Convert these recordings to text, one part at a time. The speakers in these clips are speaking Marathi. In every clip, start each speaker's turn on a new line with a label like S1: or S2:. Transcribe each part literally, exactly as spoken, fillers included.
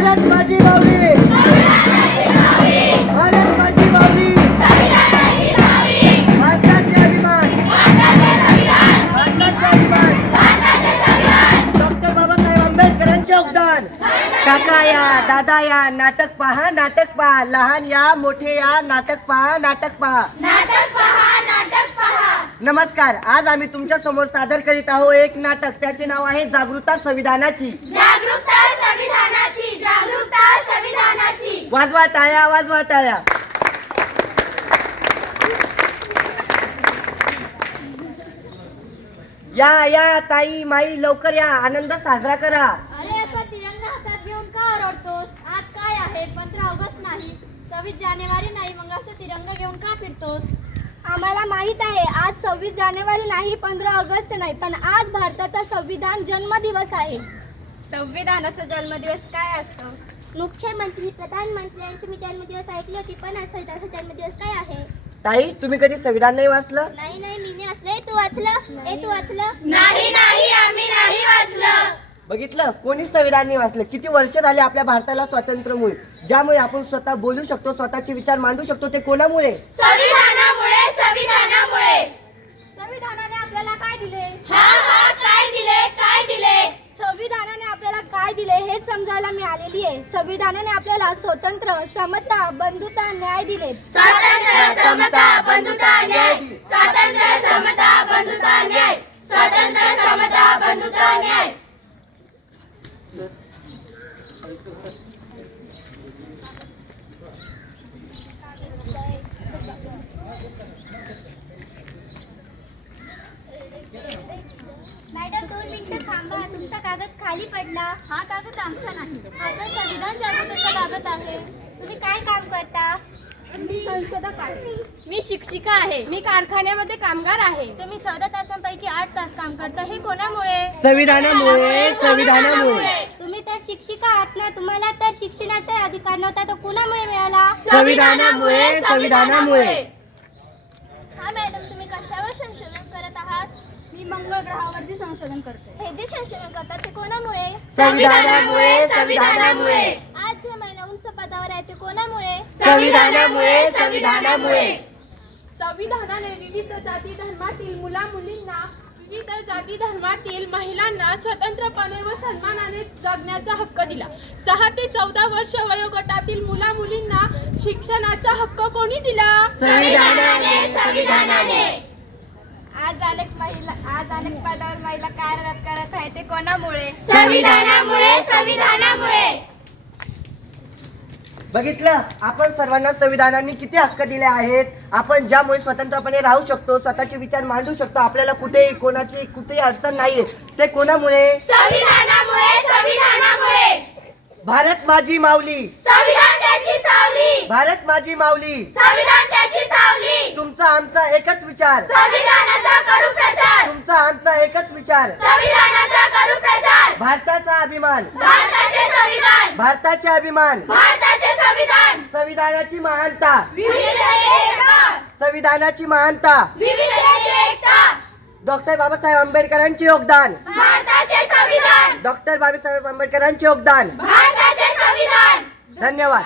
S1: भारत माझी माऊली, भारत माझी माऊली, भारताचे अभिमान, भारताचे अभिमान, डॉक्टर बाबासाहेब आंबेडकरांचे योगदान. काका या, दादा या, नाटक पहा, नाटक पहा, लहान या, मोठे या, नाटक पहा, नाटक पहा.
S2: नाटक पहा, नाटक पहा.
S1: नमस्कार. आज आम्ही तुमच्या समोर सादर करीत आहोत एक नाटक. त्याचे नाव आहे जागरूकता संविधानाची.
S2: जागरूकता संविधानाची, जागरूकता संविधानाची.
S1: वाजवा टाळ्या, वाजवा टाळ्या. या या ताई माई लवकर या, आनंद साजरा करा.
S2: अरे असं तिरंगा हातात घेऊन का ओरडतोस? आज काय आहे? पंधरा ऑगस्ट नाही, सव्वीस जानेवारी नाही, मग असं तिरंगा घेऊन का फिरतोस?
S3: आम्हाला माहित आहे आज सव्वीस जानेवारी नाही, पंधरा ऑगस्ट नाही, पण आज भारताचा संविधान जन्मदिवस आहे.
S2: संविधानाचा जन्मदिवस काय असतो?
S3: मुख्यमंत्री प्रधानमंत्र्यांचे मी जन्मदिवस ऐकली होती, पण आज संविधानाचा जन्मदिवस काय आहे?
S1: ताई तुम्ही कधी संविधान नाही वाचलं?
S3: नाही नाही मी नाही वाचलंय. तू वाचलं? ए तू वाचलं?
S2: नाही नाही आम्ही नाही वाचलं.
S1: बघितलं, कोणीच संविधान नाही वाचलं. किती वर्ष झाले आपल्या भारताला स्वातंत्र्य मिळून, ज्यामुळे आपण स्वतः बोलू शकतो, स्वतःचे विचार मांडू शकतो. ते कोणामुळे?
S2: संविधानामुळे, संविधानामुळे.
S3: संविधानाने आपल्याला काय दिले?
S2: हा हा काय दिले, काय दिले?
S3: संविधानाने आपल्याला काय दिले हेच समजायला मी आलेली आहे. संविधानाने आपल्याला स्वतंत्र, समता, बंधुता, न्याय दिले.
S2: स्वातंत्र्य, समता, बंधुता, न्याय. स्वातंत्र्य, समता, बंधुता, न्याय. स्वातंत्र्य, समता, बंधुता, न्याय.
S3: मॅडम दोन मिनिटं थांबा, तुमचा कागद खाली पडला. हा कागद आमचा नाही, हा तर संविधान जागृतीचा कागद आहे. तुम्ही काय काम करता?
S2: मी संशोधक आहे. मी शिक्षिका आहे. मी कारखान्यामध्ये कामगार आहे.
S3: तुम्ही चौदा तासांपैकी आठ तास काम करता, हे कोणामुळे?
S1: संविधानामुळे, संविधानामुळे.
S3: तुम्ही तर शिक्षिका आहात ना, तुम्हाला तर शिक्षणाचा अधिकार नव्हता, तो कुणामुळे मिळाला?
S1: संविधानामुळे, संविधानामुळे.
S3: हा मॅडम, तुम्ही कशावर संशोधन करत आहात?
S2: मी मंगळ ग्रहावरती संशोधन करते.
S3: हे जे संशोधन करतात ते कोणामुळे?
S1: संविधानामुळे, संविधानामुळे.
S3: आज जे महिला उंच पदावर आहे ते कोणामुळे?
S1: संविधानामुळे, संविधानामुळे.
S4: संविधानाने विविध जाती धर्मातील मुला मुलींना, विविध जाती धर्मातील महिलांना स्वतंत्रपणे व सन्मानाने जगण्याचा हक्क दिला. सहा ते चौदा वर्ष वयोगटातील मुला मुलींना शिक्षणाचा हक्क कोणी दिला?
S1: संविधानाने,
S2: संविधानाने. आज अनेक महिला आज अनेक पदावर महिला कार्यरत करत आहे, ते कोणामुळे? संविधानामुळे, संविधानामुळे.
S1: बघितलं, आपण सर्वांना संविधानाने किती हक्क दिले आहेत. आपण ज्यामुळे स्वतंत्रपणे राहू शकतो, स्वतःचे विचार मांडू शकतो. आपल्याला कुठेही कोणाची कुठेही अडचण नाहीये. ते कोणामुळे?
S2: संविधानामुळे, संविधानामुळे.
S1: भारत माझी माऊली,
S2: संविधान त्याची सावली.
S1: भारत माझी माऊली.
S2: संविधान त्याची सावली.
S1: तुमचा आमचा एकच विचार,
S2: संविधानाचा करू प्रचार.
S1: तुमचा आमचा एकच विचार.
S2: संविधानाचा करू प्रचार.
S1: भारताचा अभिमान,
S2: भारताचे संविधान.
S1: भारताचे अभिमान.
S2: भारताचे संविधान.
S1: संविधानाची महानता,
S2: विविधतेची एकता.
S1: संविधानाची महानता.
S2: विविधतेची एकता.
S1: डॉक्टर बाबासाहेब आंबेडकरांचे योगदान,
S2: भारताचे संविधान.
S1: डॉक्टर बाबासाहेब आंबेडकरांचे योगदान.
S2: भारताचे संविधान.
S1: धन्यवाद.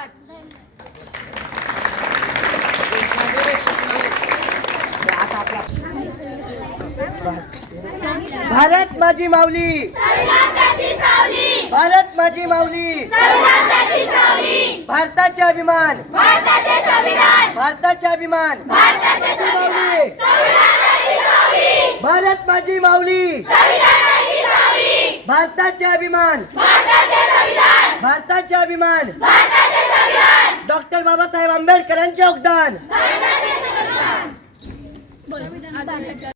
S1: भारत माझी माऊली,
S2: संविधान त्याची सावली.
S1: भारत माझी माऊली.
S2: संविधान त्याची सावली.
S1: भारताचे अभिमान,
S2: भारताचे संविधान.
S1: भारताचे अभिमान.
S2: भारताचे
S1: माऊली.
S2: संविधानाची सावली.
S1: भारत माझी माऊली.
S2: संविधानाची सावली.
S1: भारताचे अभिमान,
S2: भारताचे संविधान.
S1: भारताचे अभिमान.
S2: भारताचे संविधान.
S1: डॉक्टर बाबासाहेब आंबेडकरांचे योगदान.
S2: भारताचे संविधान.